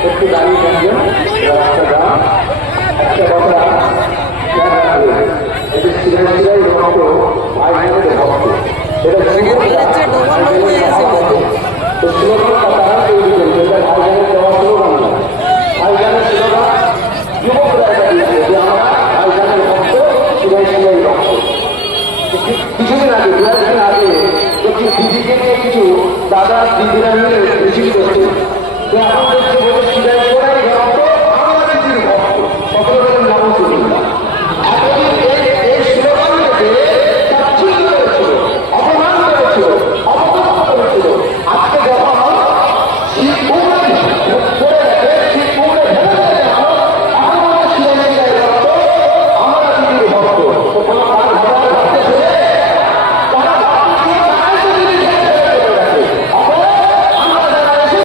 একটু দাঁড়িয়ে থাকবেন রাস্তাটা একটা কথা খেয়াল রাখবেন এই যে সিরাই সিরাই রক্ত আইনের ভক্ত এটা তো সুরক্ষার কথা এই